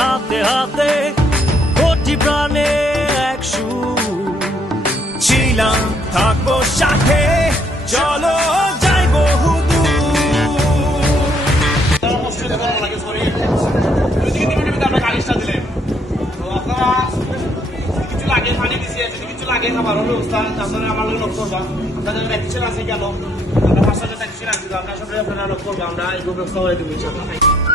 হাতে হাতে কোটি প্রাণে এক সুর। ছিলাম, থাকব সাথে, চলো যাই বহু লাগে দুই মিনিট লাগে খাবার হলো উস্তাদ আপনারা আমার লক্ষ্য করবা আপনাদের আছে কেন আমরা পাঁচটা একটা আছে তো আপনার সাথে আপনারা লক্ষ্য করবা আমরা এই ব্যবস্থা করে দেবো